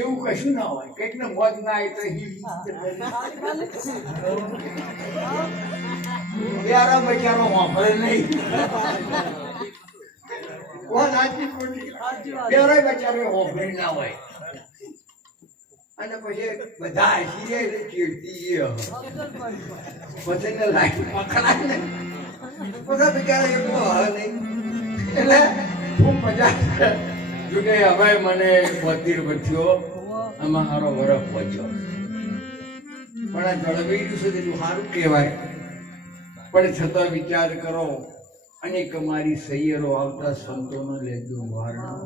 એવું કશું ના હોય, કઈક ને મોજ ના આવી તો યારા બચારો વાપરે નહીં. કોણ આજી ખોટી યારા બચારો વાપરી ના હોય. અને પછી બધા હસીએ ચીડતી પછી લાઈટ પકડાય ને બધા બિચારા એટલો હે નહીં. એટલે ખૂબ મજા જોકે હવે મને 72 બચ્યો આમાં સારો વરફ પહોંચ્યો, પણ આ જળવાઈ સુધી તો સારું કહેવાય. પણ છતાં વિચાર કરો, અનેક અમારી સૈયરો આવતા સંતોનો લેજો વારણ.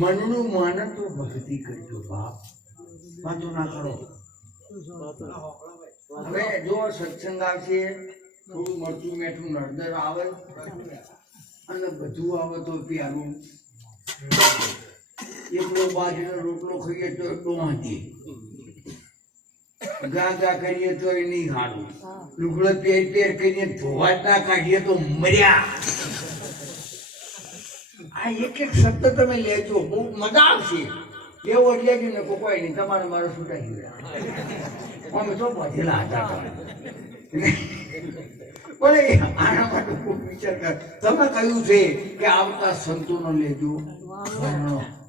મનનું માન તો ભક્તિ કરજો બાપ, વાંધો ના કરો. હવે જો સત્સંગ આવશે, થોડું મરચું મીઠું નડદર આવે અને બધું આવે તો પ્યારું. એકલો બાજરીનો રોટલો ખાઈએ તો એટલો વાંચીએ, ગા ગા કરીએ તો એ નહીં ખાડું, લુગડો પેર પેર કરીને ધોવા ના કાઢીએ તો મર્યા. આ એક એક શબ્દ તમે લેજો, બહુ મજા આવશે. એવો એટલે જ ને કોઈ નહીં, તમારે મારો છૂટાઈ ગયા અમે તો બધેલા હતા. પણ આના માટે ખૂબ વિચાર કર. તમે કહ્યું છે કે આવતા સંતોનો લેજો.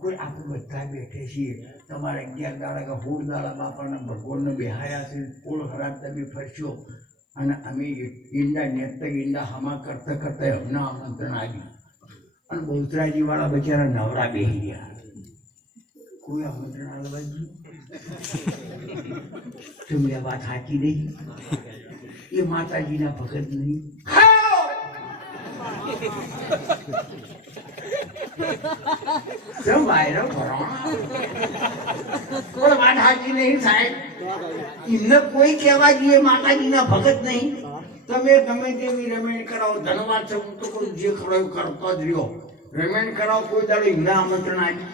કોઈ આપણે બધા બેઠે છીએ, તમારે 11 દાડા કે 16 દાડા બાપાના ભગવાનને બેહાયા છે, પોળ હરાતા બી ફરશો. અને અમે ઈંડા નેતા ઈંડા હમા કરતા કરતા અમને આમંત્રણ આવ્યું. અને બહુચરાજી વાળા બચારા નવરા બેસી ગયા. કોઈ આમંત્રણ આવવા તમને વાત સાચી નહીં, એ માતાજીના ભગત નહીં. કોઈ કહેવા જોઈએ માતાજીના ભગત નહીં. તમે ગમે તેવી રમેણ કરાવો, ધનવાન છે હું તો કોઈ જે કરો કરતો જ રહ્યો. રમેણ કરાવો, કોઈ દાડો એમના આમંત્રણ આવી.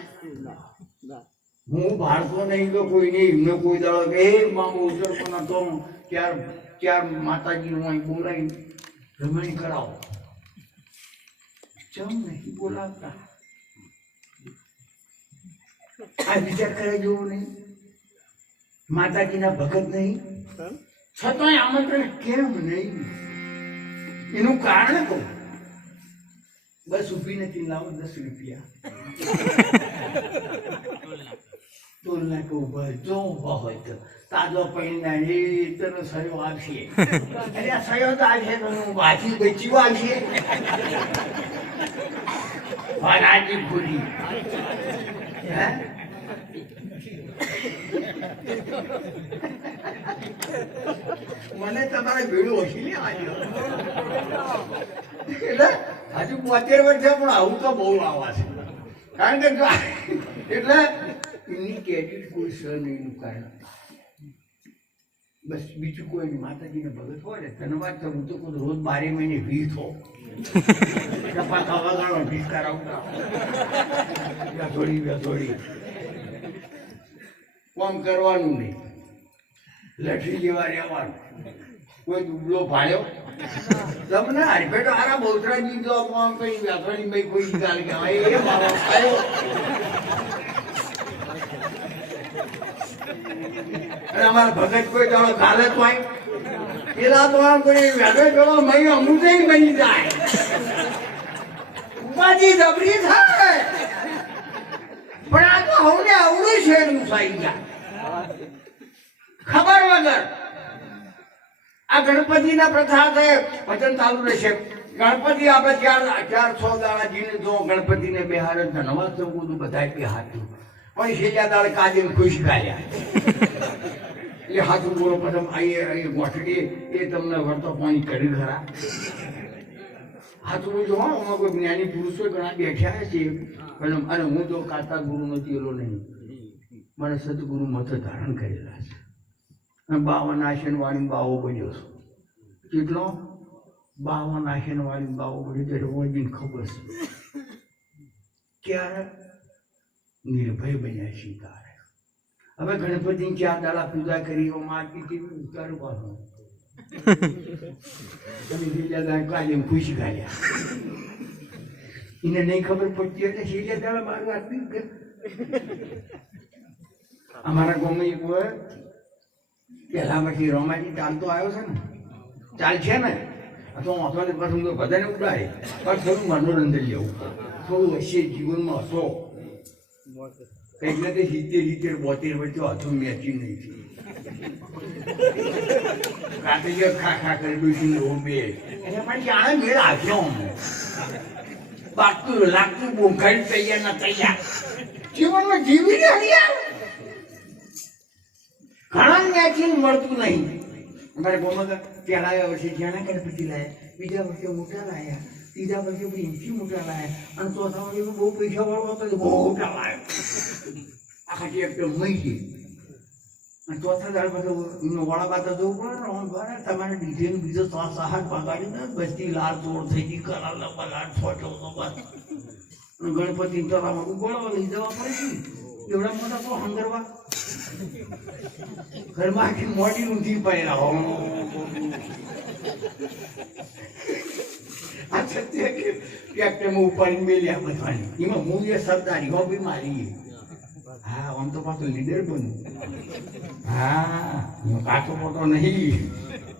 હું ભારતો નહીં તો કોઈ નહીં, એમને કોઈ દાડો કે મામો ઉતરતો નતો ત્યાર માતાજીનું અહીં બોલાવી રમણી કરાવો. ચમ નહીં બોલાવતા? આ વિચાર કરે જેવું નહીં. માતાજીના ભગત નહીં, છતાંય આમંત્રણ કેમ નહીં? એનું કારણ કહું. બસ ઉભી નથી, લાવો 10 રૂપિયા. તોલના કે ઉભા જો ઉભા હોય તો તાજો પૈણા એ તને સયો આવશે. અરે આ સયો તો આવશે, તને વાંચી બચી આવશે. વાલાજી ભૂલી મને તમારે ભેડું ઓછી લેવા દો. એટલે હજુ 72 વર્ષ પણ આવું તો બહુ આવા છે. કારણ કે એટલે એની ક્રેડિટ કોઈ સર નહીં કારણ. બસ બીજું કોઈ માતાજીને ભગત હોય ને ધન્યવાદ. તો હું તો કોઈ રોજ 12 મહિને 20 થો કપા ખાવા ગાળો 20 કરાવતા થોડી કામ કરવાનું નહીં, લઠી જેવા રહેવાનું. કોઈ દુબળો ભાડ્યો તમને હરફેટો આરા બહુચરાજી તો આમ કઈ વ્યાકરણી ભાઈ કોઈ ગાલ કહેવાય એ મારો અને અમારા ભગત કોઈ દાડો ગાલે તો આય પેલા તો આમ કરી વેગો પેલો મહિનો અમૃતે બની જાય ઉપાધિ જબરી થાય પણ આ તો હવને અવળું છે મુસાઈ ગયા ખબર વગર આ ગણપતિના પ્રથા છે વચન ચાલુ રહેશે ગણપતિ આપણે ચાર 6 દાડા જીને જો ગણપતિને બેહારે ધન્યવાદ તો બધું બધાય બેહાર્યું પણ છેલ્લા દાડે કાજીને ખુશ ગાલ્યા એટલે હાથું બોલો પ્રથમ આઈએ ગોઠડી એ તમને વર્તો પાણી કરી ખરા હાથું બોલો આમાં કોઈ જ્ઞાની પુરુષો ઘણા બેઠ્યા છે અને હું તો કાતા ગુરુ નથી એલો નહીં મને સદગુરુ મત ધારણ કરેલા છે અને 52 આસન વાળી બાવો બન્યો છું કેટલો 52 આસન વાળી બાવો બન્યો ત્યારે ઓજીને ખબર છે ક્યારે નિર્ભય બન્યા સીતારે હવે ગણપતિની 4 દાડા પૂજા કરી માટી કેવી ઉતારવાનું તમે બીજા દાડા કાલે ખુશી ગાલ્યા એને નહીં ખબર પડતી એટલે છેલ્લા દાડા મારું આટલી અમારા ગામમાં એક વાર પહેલા પછી રોમાજી ચાલતો આવ્યો છે ને ચાલ છે ને તો હસવાને પાછું તો બધાને ઉડાડે પણ થોડું મનોરંજન લેવું થોડું હશે જીવનમાં હસો કંઈક ને કંઈક 70 72 વર્ષે હતું મેચી નહીં થયું કાતે જે ખા કરી બેસી બે એને પણ જાણે મેળ આવ્યો બાકી લાગતું બોંખાઈ તૈયાર ના તૈયાર જીવનમાં જીવી રહ્યા ઘણા મેચિંગ મળતું નહીં અમારે બોમાં પહેલા વર્ષે જ્યાં ગણપતિ લાયા બીજા વર્ષે મોટા લાયા ત્રીજા વર્ષે ઇંચી મોટા લાયા અને ચોથા વર્ષે બહુ પૈસા વાળો હતો બહુ મોટા લાયો આખા એકદમ મહી ગઈ અને ચોથા દાડ પછી વડા બાતા જવું પડે ને તમારે ડીજે બીજો 7-8 પગાડીને બધી લાલ ચોર થઈ ગઈ કરાલ બગાડ ફોટો બસ ગણપતિ તળાવમાં ઉગોળવા લઈ જવા પડે એવડા મોટા તો હંગરવા ઘરમાં આખી મોટી ઊંધી પહેરા આ સત્ય કે ટ્રેક્ટરમાં ઉપાડીને મેલ્યા બધાની એમાં હું એ સરદારી હો બી મારી હા આમ તો પાછું લીડર બનું હા હું કાચો પોતો નહીં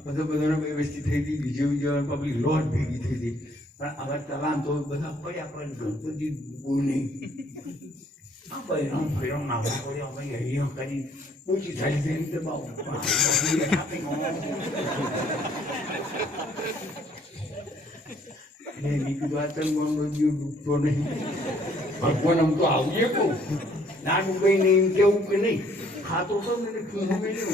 બધાને વ્યવસ્થિત થઈ હતી બીજો પબ્લિક લોટ ભેગી થઈ હતી પણ હવે તલામ તો બધા પડ્યા પણ ગણપતિ બોલ નહીં આ પરિણામ ફર્યો ના પડ્યો ભાઈ અહીંયા કરી ઓછી થાય છે એમ દબાવો મેં કીધું આ તંગવાનો જીવ ડૂબતો નહીં ભગવાન આમ તો આવીએ કહું ના ડૂબાઈ નહીં એમ કેવું કે નહીં ખાતો તો ને ચૂમો કે નહીં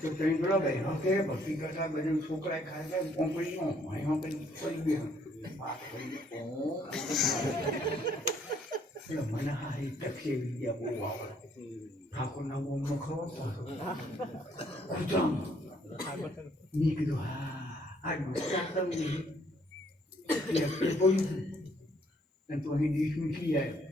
તો ટ્રેન કરો ભાઈ ઓકે ભક્તિ કરતા બધા છોકરા ખાય કોમ્પડી અહીંયા કઈ પડી ગયા એટલે મને હા એ ટકે વિદ્યા બહુ આવડે ઠાકોરના ગોમનો ખબર કૂતરામ મેં કીધું હા આ ગુજરાત તમને બોલ્યું અને તો અહીં ડીશ મીઠી આવ્યો